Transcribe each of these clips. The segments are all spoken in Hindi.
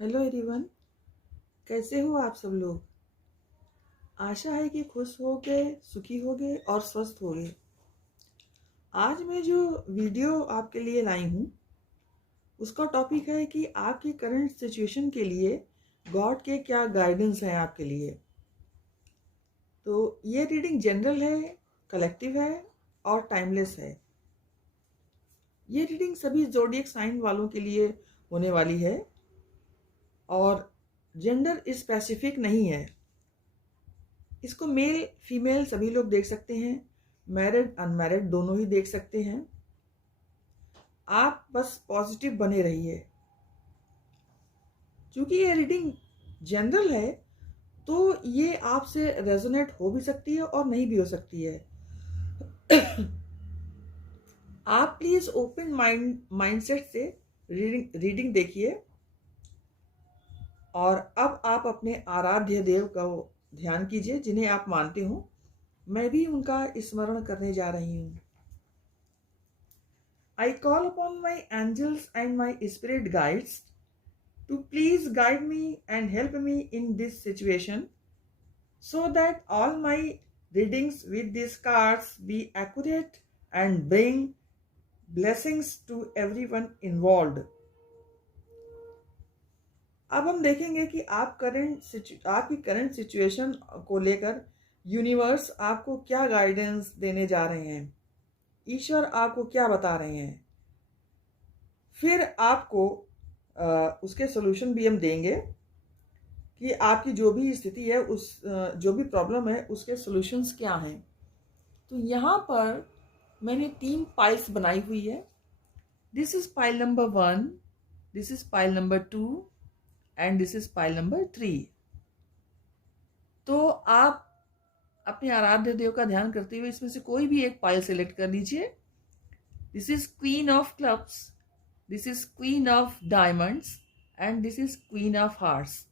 हेलो एवरीवन, कैसे हो आप सब लोग। आशा है कि खुश होगे, सुखी होगे और स्वस्थ होगे। आज मैं जो वीडियो आपके लिए लाई हूँ उसका टॉपिक है कि आपकी करंट सिचुएशन के लिए गॉड के क्या गाइडेंस हैं आपके लिए। तो ये रीडिंग जनरल है, कलेक्टिव है और टाइमलेस है। ये रीडिंग सभी ज़ोडिएक साइन वालों के लिए होने वाली है और जेंडर स्पेसिफिक नहीं है। इसको मेल फीमेल सभी लोग देख सकते हैं, मैरिड अनमैरिड दोनों ही देख सकते हैं। आप बस पॉजिटिव बने रहिए। क्योंकि ये रीडिंग जनरल है तो ये आपसे रेजोनेट हो भी सकती है और नहीं भी हो सकती है। आप प्लीज ओपन माइंडसेट से रीडिंग देखिए। और अब आप अपने आराध्य देव का ध्यान कीजिए जिन्हें आप मानते हो। मैं भी उनका स्मरण करने जा रही हूँ। I call upon my angels and my spirit guides to please guide me and help me in this situation so that all my readings with these cards be accurate and bring blessings to everyone involved. अब हम देखेंगे कि आपकी करंट सिचुएशन को लेकर यूनिवर्स आपको क्या गाइडेंस देने जा रहे हैं, ईश्वर आपको क्या बता रहे हैं। फिर आपको उसके सॉल्यूशन भी हम देंगे कि आपकी जो भी स्थिति है, जो भी प्रॉब्लम है उसके सॉल्यूशंस क्या हैं। तो यहाँ पर मैंने 3 पाइल्स बनाई हुई है। This is pile number 1, this is pile number 2 and this is pile number 3। तो आप अपने आराध्य देव का ध्यान करते हुए इसमें से कोई भी एक पाइल सेलेक्ट कर लीजिए। This is queen of clubs, this is queen of diamonds and this is queen of hearts.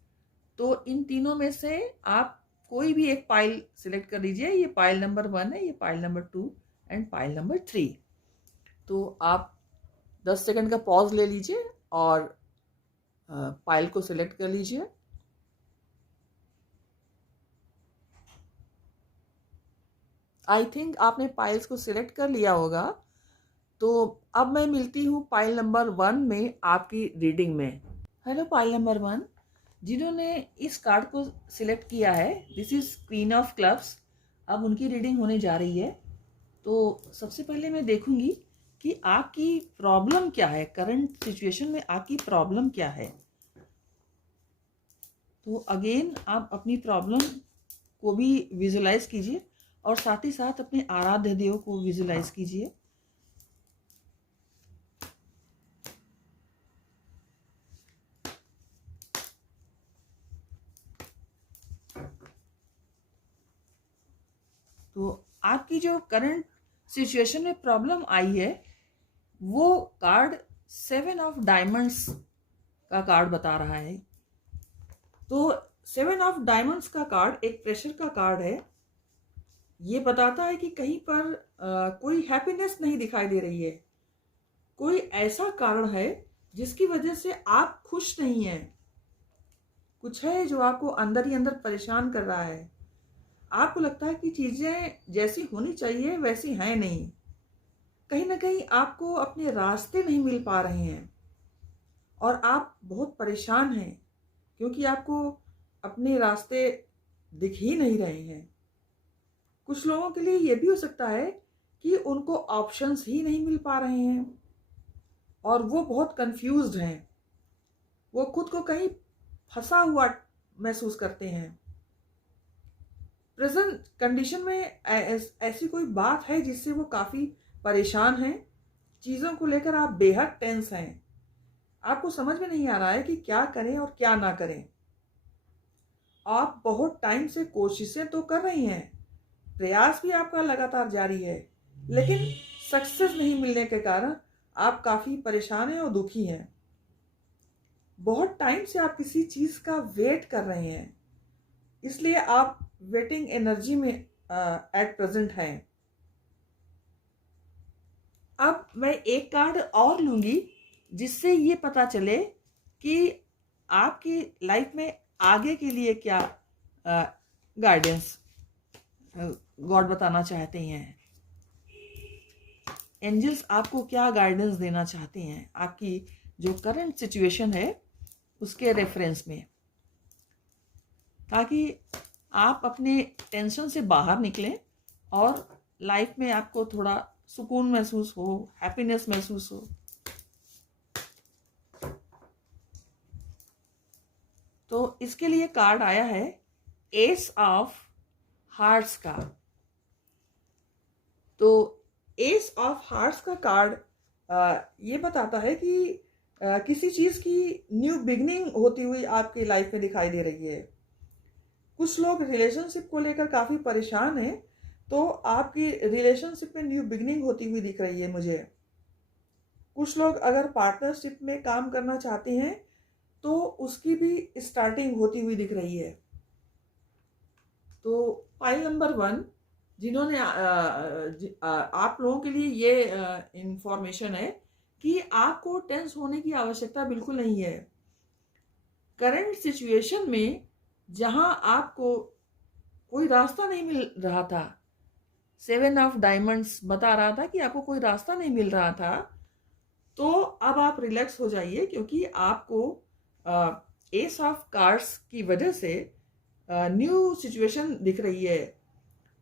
तो इन तीनों में से आप कोई भी एक पाइल सिलेक्ट कर लीजिए। ये पाइल नंबर 1 है, ये pile number 2 and pile number 3। तो आप 10 सेकंड का पॉज ले लीजिए और पाइल को सिलेक्ट कर लीजिए। आई थिंक आपने पाइल्स को सिलेक्ट कर लिया होगा। तो अब मैं मिलती हूँ पाइल नंबर 1 में आपकी रीडिंग में। हेलो पाइल नंबर 1, जिन्होंने इस कार्ड को सिलेक्ट किया है, this is queen of clubs. अब उनकी रीडिंग होने जा रही है। तो सबसे पहले मैं देखूंगी कि आपकी प्रॉब्लम क्या है, करंट सिचुएशन में आपकी प्रॉब्लम क्या है। तो अगेन आप अपनी प्रॉब्लम को भी विजुलाइज कीजिए और साथ ही साथ अपने आराध्य देव को विजुलाइज कीजिए। तो आपकी जो करंट सिचुएशन में प्रॉब्लम आई है वो कार्ड 7 ऑफ डायमंड्स का कार्ड बता रहा है। तो 7 ऑफ डायमंड्स का कार्ड एक प्रेशर का कार्ड है। ये बताता है कि कहीं पर कोई हैप्पीनेस नहीं दिखाई दे रही है। कोई ऐसा कारण है जिसकी वजह से आप खुश नहीं हैं। कुछ है जो आपको अंदर ही अंदर परेशान कर रहा है। आपको लगता है कि चीजें जैसी होनी चाहिए वैसी हैं नहीं। कहीं ना कहीं आपको अपने रास्ते नहीं मिल पा रहे हैं और आप बहुत परेशान हैं क्योंकि आपको अपने रास्ते दिख ही नहीं रहे हैं। कुछ लोगों के लिए ये भी हो सकता है कि उनको ऑप्शंस ही नहीं मिल पा रहे हैं और वो बहुत कंफ्यूज्ड हैं। वो खुद को कहीं फंसा हुआ महसूस करते हैं। प्रेजेंट कंडीशन में ऐसी कोई बात है जिससे वो काफ़ी परेशान हैं। चीज़ों को लेकर आप बेहद टेंस हैं। आपको समझ में नहीं आ रहा है कि क्या करें और क्या ना करें। आप बहुत टाइम से कोशिशें तो कर रही हैं, प्रयास भी आपका लगातार जारी है, लेकिन सक्सेस नहीं मिलने के कारण आप काफ़ी परेशान हैं और दुखी हैं। बहुत टाइम से आप किसी चीज़ का वेट कर रहे हैं, इसलिए आप वेटिंग एनर्जी में एट प्रेजेंट हैं। अब मैं एक कार्ड और लूंगी जिससे ये पता चले कि आपकी लाइफ में आगे के लिए क्या गाइडेंस गॉड बताना चाहते हैं, एंजल्स आपको क्या गाइडेंस देना चाहते हैं आपकी जो करंट सिचुएशन है उसके रेफरेंस में, ताकि आप अपने टेंशन से बाहर निकलें और लाइफ में आपको थोड़ा सुकून महसूस हो, हैप्पीनेस महसूस हो। तो इसके लिए कार्ड आया है एस ऑफ हार्ट्स का। तो एस ऑफ हार्ट्स का कार्ड ये बताता है कि किसी चीज की न्यू बिगनिंग होती हुई आपकी लाइफ में दिखाई दे रही है। कुछ लोग रिलेशनशिप को लेकर काफी परेशान हैं, तो आपकी रिलेशनशिप में न्यू बिगनिंग होती हुई दिख रही है मुझे। कुछ लोग अगर पार्टनरशिप में काम करना चाहते हैं तो उसकी भी स्टार्टिंग होती हुई दिख रही है। तो पाइल नंबर 1 जिन्होंने आप लोगों के लिए ये इंफॉर्मेशन है कि आपको टेंस होने की आवश्यकता बिल्कुल नहीं है। करंट सिचुएशन में जहां आपको कोई रास्ता नहीं मिल रहा था, 7 ऑफ डायमंड्स बता रहा था कि आपको कोई रास्ता नहीं मिल रहा था, तो अब आप रिलैक्स हो जाइए, क्योंकि आपको एस ऑफ कार्ड्स की वजह से न्यू सिचुएशन दिख रही है।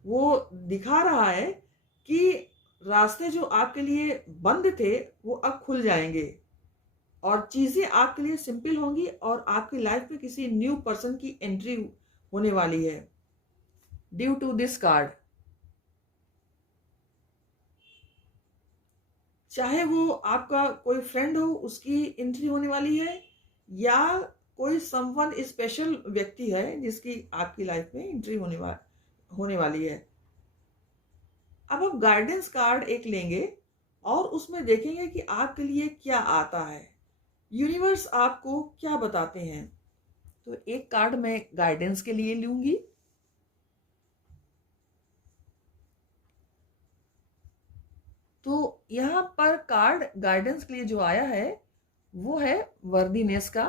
वो दिखा रहा है कि रास्ते जो आपके लिए बंद थे वो अब खुल जाएंगे और चीजें आपके लिए सिंपल होंगी और आपकी लाइफ में किसी न्यू पर्सन की एंट्री होने वाली है ड्यू टू दिस कार्ड। चाहे वो आपका कोई फ्रेंड हो, उसकी एंट्री होने वाली है, या कोई समवन स्पेशल व्यक्ति है जिसकी आपकी लाइफ में एंट्री होने वाली है। अब आप गाइडेंस कार्ड एक लेंगे और उसमें देखेंगे कि आपके लिए क्या आता है, यूनिवर्स आपको क्या बताते हैं। तो एक कार्ड मैं गाइडेंस के लिए लूंगी। तो यहां पर कार्ड गाइडेंस के लिए जो आया है वो है वर्दीनेस का,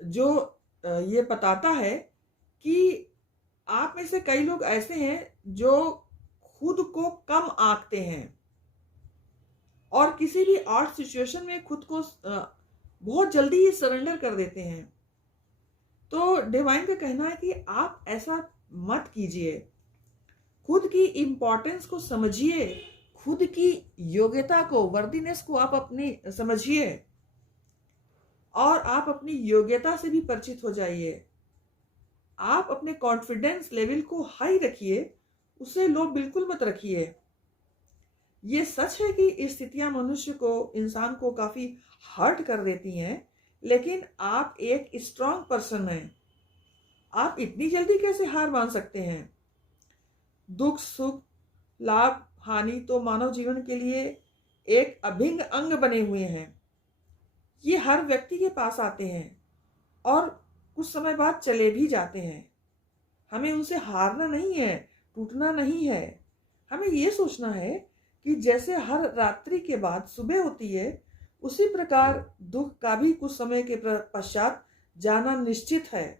जो ये बताता है कि आप में से कई लोग ऐसे हैं जो खुद को कम आंकते हैं और किसी भी ऑड सिचुएशन में खुद को बहुत जल्दी ही सरेंडर कर देते हैं। तो डिवाइन का कहना है कि आप ऐसा मत कीजिए, खुद की इंपॉर्टेंस को समझिए, खुद की योग्यता को, वर्दीनेस को आप अपनी समझिए और आप अपनी योग्यता से भी परिचित हो जाइए। आप अपने कॉन्फिडेंस लेवल को हाई रखिए, उसे लो बिल्कुल मत रखिए। ये सच है कि स्थितियां मनुष्य को, इंसान को काफी हर्ट कर देती हैं, लेकिन आप एक स्ट्रांग पर्सन हैं। आप इतनी जल्दी कैसे हार मान सकते हैं? दुख सुख लाभ हानि तो मानव जीवन के लिए एक अभिन्न अंग बने हुए हैं। ये हर व्यक्ति के पास आते हैं और कुछ समय बाद चले भी जाते हैं। हमें उनसे हारना नहीं है, टूटना नहीं है। हमें ये सोचना है कि जैसे हर रात्रि के बाद सुबह होती है, उसी प्रकार दुख का भी कुछ समय के पश्चात जाना निश्चित है।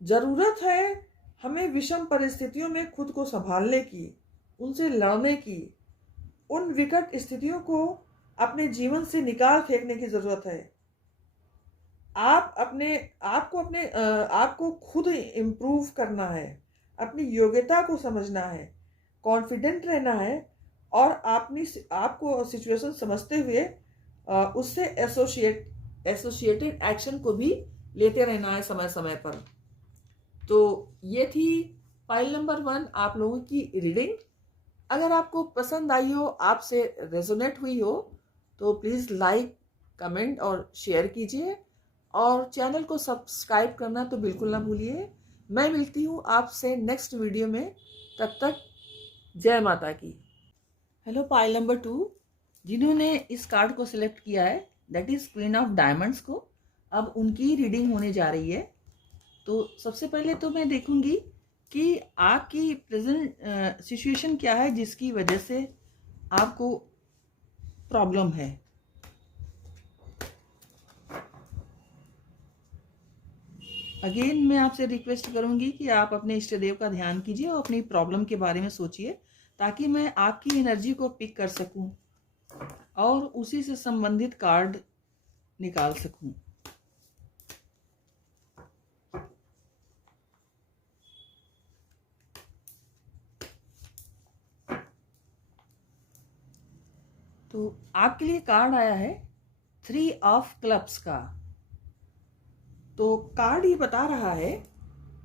जरूरत है हमें विषम परिस्थितियों में खुद को संभालने की, उनसे लड़ने की। उन विकट स्थितियों को अपने जीवन से निकाल फेंकने की जरूरत है। आपको खुद इम्प्रूव करना है, अपनी योग्यता को समझना है, कॉन्फिडेंट रहना है और आपको सिचुएशन समझते हुए उससे एसोसिएटेड एक्शन को भी लेते रहना है समय समय पर। तो ये थी फाइल नंबर 1 आप लोगों की रीडिंग। अगर आपको पसंद आई हो, आपसे रेजोनेट हुई हो, तो प्लीज़ लाइक, कमेंट और शेयर कीजिए और चैनल को सब्सक्राइब करना तो बिल्कुल ना भूलिए। मैं मिलती हूँ आपसे नेक्स्ट वीडियो में, तब तक जय माता की। हेलो पाइल नंबर 2 जिन्होंने इस कार्ड को सिलेक्ट किया है, that is queen of diamonds को, अब उनकी रीडिंग होने जा रही है। तो सबसे पहले तो मैं देखूंगी कि आपकी प्रेजेंट सिचुएशन क्या है जिसकी वजह से आपको प्रॉब्लम है। अगेन मैं आपसे रिक्वेस्ट करूंगी कि आप अपने इष्ट देव का ध्यान कीजिए और अपनी प्रॉब्लम के बारे में सोचिए, ताकि मैं आपकी एनर्जी को पिक कर सकूं और उसी से संबंधित कार्ड निकाल सकूं। तो आपके लिए कार्ड आया है 3 ऑफ क्लब्स का। तो कार्ड ये बता रहा है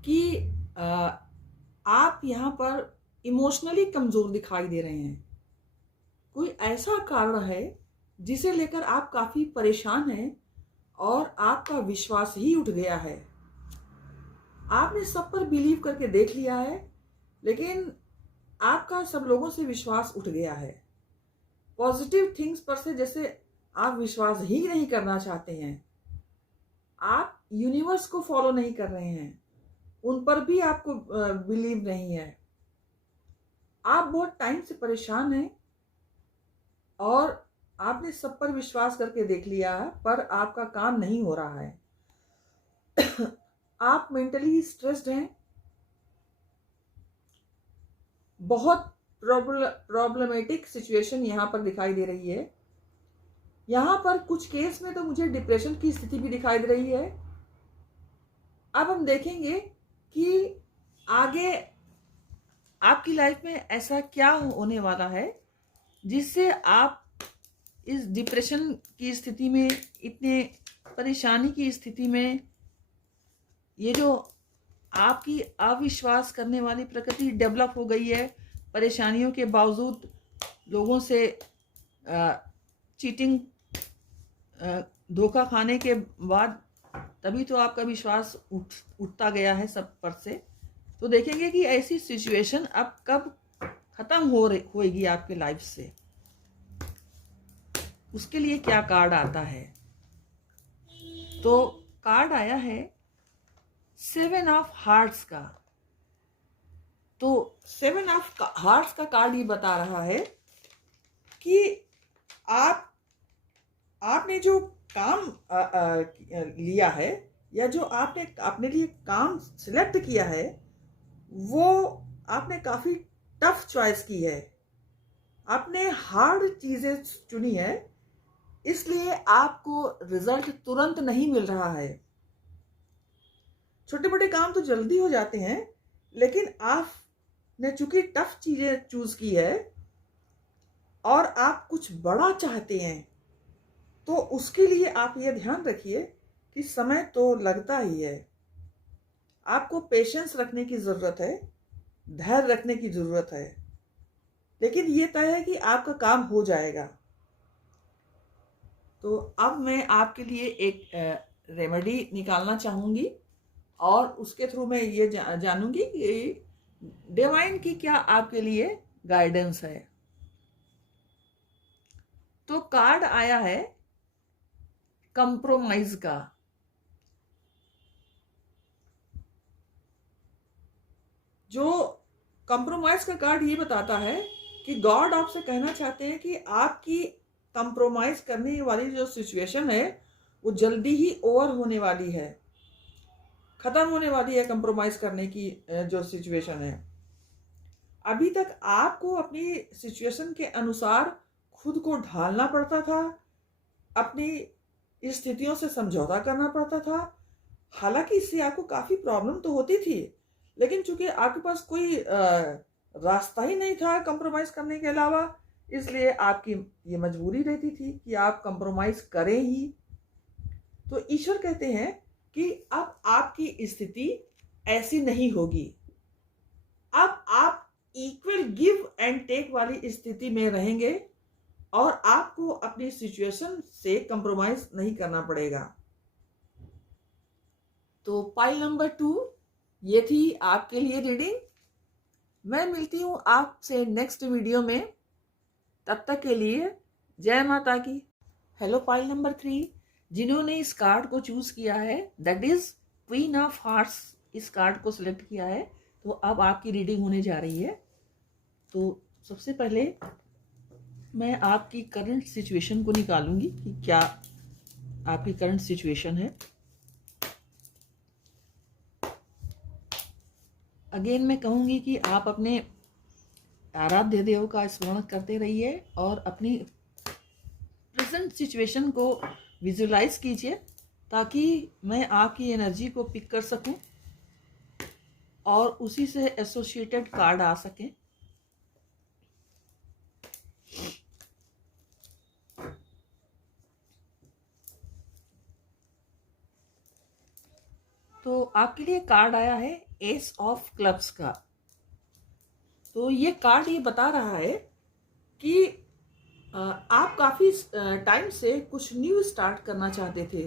कि आप यहाँ पर इमोशनली कमजोर दिखाई दे रहे हैं। कोई ऐसा कारण है जिसे लेकर आप काफी परेशान हैं और आपका विश्वास ही उठ गया है। आपने सब पर बिलीव करके देख लिया है, लेकिन आपका सब लोगों से विश्वास उठ गया है। पॉजिटिव थिंग्स पर से जैसे आप विश्वास ही नहीं करना चाहते हैं। आप यूनिवर्स को फॉलो नहीं कर रहे हैं, उन पर भी आपको बिलीव नहीं है। आप बहुत टाइम से परेशान हैं और आपने सब पर विश्वास करके देख लिया है, पर आपका काम नहीं हो रहा है। आप मेंटली स्ट्रेस्ड हैं, बहुत प्रॉब्लमेटिक सिचुएशन यहाँ पर दिखाई दे रही है। यहाँ पर कुछ केस में तो मुझे डिप्रेशन की स्थिति भी दिखाई दे रही है। अब हम देखेंगे कि आगे आपकी लाइफ में ऐसा क्या होने वाला है जिससे आप इस डिप्रेशन की स्थिति में, इतने परेशानी की स्थिति में, ये जो आपकी अविश्वास करने वाली प्रकृति डेवलप हो गई है, परेशानियों के बावजूद, लोगों से चीटिंग, धोखा खाने के बाद, तभी तो आपका विश्वास उठता गया है सब पर से। तो देखेंगे कि ऐसी सिचुएशन अब कब खत्म होएगी आपके लाइफ से। उसके लिए क्या कार्ड आता है? तो कार्ड आया है 7 ऑफ हार्ट्स का। तो 7 ऑफ हार्ट्स का कार्ड ये बता रहा है कि आपने जो काम लिया है, या जो आपने अपने लिए काम सिलेक्ट किया है, वो आपने काफी टफ चॉइस की है। आपने हार्ड चीजें चुनी है, इसलिए आपको रिजल्ट तुरंत नहीं मिल रहा है। छोटे मोटे काम तो जल्दी हो जाते हैं, लेकिन आपने चूंकि टफ चीजें चूज की है और आप कुछ बड़ा चाहते हैं, तो उसके लिए आप ये ध्यान रखिए कि समय तो लगता ही है। आपको पेशेंस रखने की जरूरत है, धैर्य रखने की जरूरत है, लेकिन ये तय है कि आपका काम हो जाएगा। तो अब मैं आपके लिए एक रेमेडी निकालना चाहूंगी और उसके थ्रू मैं ये जानूंगी कि डिवाइन की क्या आपके लिए गाइडेंस है। तो कार्ड आया है कंप्रोमाइज का। जो कंप्रोमाइज का कार्ड ये बताता है कि गॉड आपसे कहना चाहते हैं कि आपकी कंप्रोमाइज करने वाली जो सिचुएशन है वो जल्दी ही ओवर होने वाली है, खत्म होने वाली है। कंप्रोमाइज करने की जो सिचुएशन है, अभी तक आपको अपनी सिचुएशन के अनुसार खुद को ढालना पड़ता था, अपनी स्थितियों से समझौता करना पड़ता था। हालांकि इससे आपको काफी प्रॉब्लम तो होती थी, लेकिन चूंकि आपके पास कोई रास्ता ही नहीं था कंप्रोमाइज करने के अलावा, इसलिए आपकी ये मजबूरी रहती थी कि आप कंप्रोमाइज करें ही। तो ईश्वर कहते हैं कि अब आपकी स्थिति ऐसी नहीं होगी। अब आप इक्वल गिव एंड टेक वाली स्थिति में रहेंगे और आपको अपनी सिचुएशन से कंप्रोमाइज नहीं करना पड़ेगा। तो पाइल नंबर 2 ये थी आपके लिए रीडिंग। मैं मिलती हूं आपसे नेक्स्ट वीडियो में, तब तक के लिए जय माता की। हेलो पाइल नंबर 3, जिन्होंने इस कार्ड को चूज किया है, that is queen of hearts, इस कार्ड को सिलेक्ट किया है, तो अब आपकी रीडिंग होने जा रही है। तो सबसे पहले मैं आपकी करंट सिचुएशन को निकालूंगी कि क्या आपकी करंट सिचुएशन है। अगेन मैं कहूँगी कि आप अपने आराध्य देव का स्मरण करते रहिए और अपनी प्रेजेंट सिचुएशन को विजुलाइज कीजिए ताकि मैं आपकी एनर्जी को पिक कर सकूं और उसी से एसोसिएटेड कार्ड आ सकें। तो आपके लिए कार्ड आया है एस ऑफ क्लब्स का। तो ये कार्ड ये बता रहा है कि आप काफी टाइम से कुछ न्यू स्टार्ट करना चाहते थे।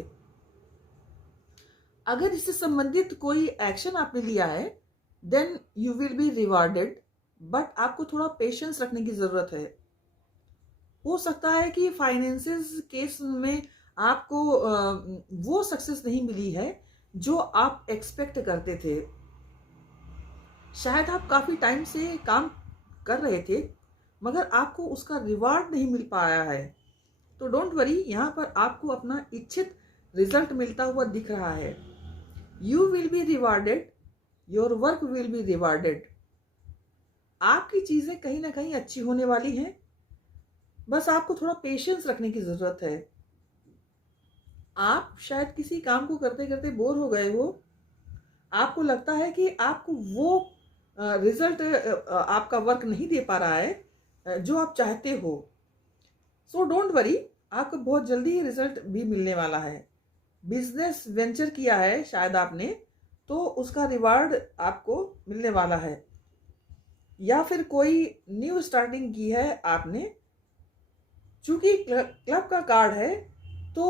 अगर इससे संबंधित कोई एक्शन आपने लिया है then you will be rewarded, but आपको थोड़ा पेशेंस रखने की जरूरत है। हो सकता है कि फाइनेंसेस केस में आपको वो सक्सेस नहीं मिली है जो आप एक्सपेक्ट करते थे। शायद आप काफी टाइम से काम कर रहे थे मगर आपको उसका रिवार्ड नहीं मिल पाया है। तो डोंट वरी, यहाँ पर आपको अपना इच्छित रिजल्ट मिलता हुआ दिख रहा है। You will be rewarded, your work will be rewarded. आपकी चीजें कहीं ना कहीं अच्छी होने वाली हैं, बस आपको थोड़ा पेशेंस रखने की जरूरत है। आप शायद किसी काम को करते करते बोर हो गए हो, आपको लगता है कि आपको वो रिजल्ट आपका वर्क नहीं दे पा रहा है जो आप चाहते हो। सो डोंट वरी, आपको बहुत जल्दी ही रिजल्ट भी मिलने वाला है। बिजनेस वेंचर किया है शायद आपने, तो उसका रिवार्ड आपको मिलने वाला है, या फिर कोई न्यू स्टार्टिंग की है आपने। चूंकि क्लब का कार्ड है तो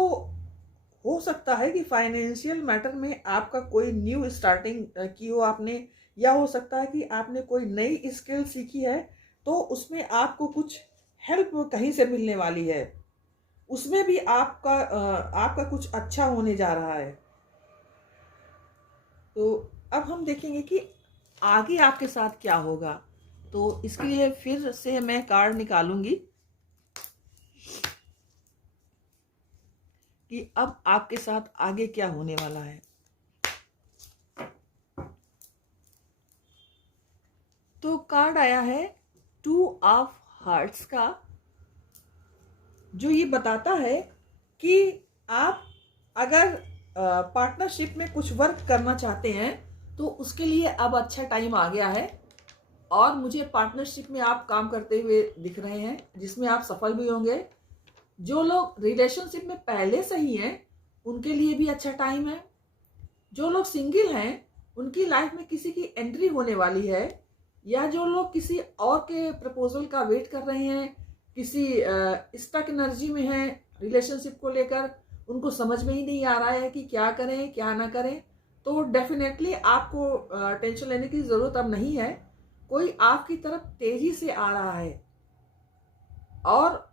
हो सकता है कि फाइनेंशियल मैटर में आपका कोई न्यू स्टार्टिंग की हो आपने, या हो सकता है कि आपने कोई नई स्किल सीखी है तो उसमें आपको कुछ हेल्प कहीं से मिलने वाली है। उसमें भी आपका कुछ अच्छा होने जा रहा है। तो अब हम देखेंगे कि आगे आपके साथ क्या होगा। तो इसके लिए फिर से मैं कार्ड निकालूंगी कि अब आपके साथ आगे क्या होने वाला है। तो कार्ड आया है 2 ऑफ हार्ट्स का, जो ये बताता है कि आप अगर पार्टनरशिप में कुछ वर्क करना चाहते हैं तो उसके लिए अब अच्छा टाइम आ गया है और मुझे पार्टनरशिप में आप काम करते हुए दिख रहे हैं जिसमें आप सफल भी होंगे। जो लोग रिलेशनशिप में पहले से ही हैं उनके लिए भी अच्छा टाइम है। जो लोग सिंगल हैं उनकी लाइफ में किसी की एंट्री होने वाली है, या जो लोग किसी और के प्रपोजल का वेट कर रहे हैं, किसी स्टक एनर्जी में हैं रिलेशनशिप को लेकर, उनको समझ में ही नहीं आ रहा है कि क्या करें क्या ना करें, तो डेफिनेटली आपको टेंशन लेने की जरूरत अब नहीं है। कोई आपकी तरफ तेजी से आ रहा है, और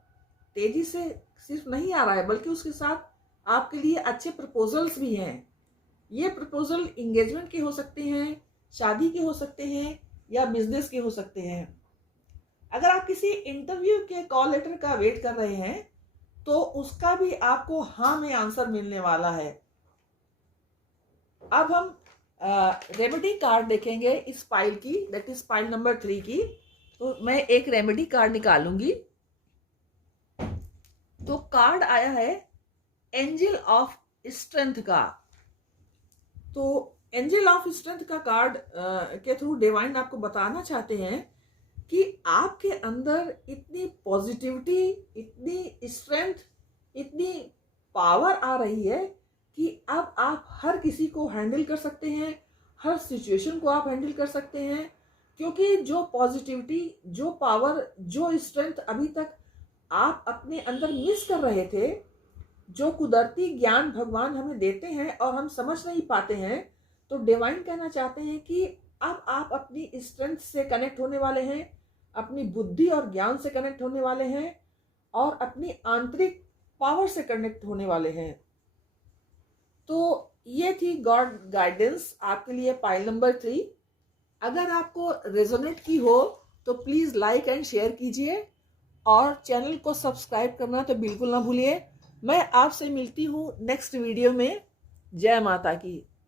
तेजी से सिर्फ नहीं आ रहा है बल्कि उसके साथ आपके लिए अच्छे प्रपोजल्स भी हैं। ये प्रपोजल एंगेजमेंट के हो सकते हैं, शादी के हो सकते हैं, या बिजनेस के हो सकते हैं। अगर आप किसी इंटरव्यू के कॉल लेटर का वेट कर रहे हैं तो उसका भी आपको हाँ में आंसर मिलने वाला है। अब हम रेमेडी कार्ड देखेंगे इस पाइल की, दैट इज पाइल नंबर 3 की। तो मैं एक रेमेडी कार्ड निकालूंगी। तो कार्ड आया है एंजल ऑफ स्ट्रेंथ का। तो एंजल ऑफ स्ट्रेंथ का कार्ड के थ्रू डिवाइन आपको बताना चाहते हैं कि आपके अंदर इतनी पॉजिटिविटी, इतनी स्ट्रेंथ, इतनी पावर आ रही है कि अब आप हर किसी को हैंडल कर सकते हैं, हर सिचुएशन को आप हैंडल कर सकते हैं। क्योंकि जो पॉजिटिविटी, जो पावर, जो स्ट्रेंथ अभी तक आप अपने अंदर मिस कर रहे थे, जो कुदरती ज्ञान भगवान हमें देते हैं और हम समझ नहीं पाते हैं, तो डिवाइन कहना चाहते हैं कि अब आप अपनी स्ट्रेंथ से कनेक्ट होने वाले हैं, अपनी बुद्धि और ज्ञान से कनेक्ट होने वाले हैं, और अपनी आंतरिक पावर से कनेक्ट होने वाले हैं। तो ये थी गॉड गाइडेंस आपके लिए पाइल नंबर 3। अगर आपको रेजोनेट की हो तो प्लीज लाइक एंड शेयर कीजिए, और चैनल को सब्सक्राइब करना तो बिल्कुल ना भूलिए। मैं आपसे मिलती हूँ नेक्स्ट वीडियो में। जय माता की।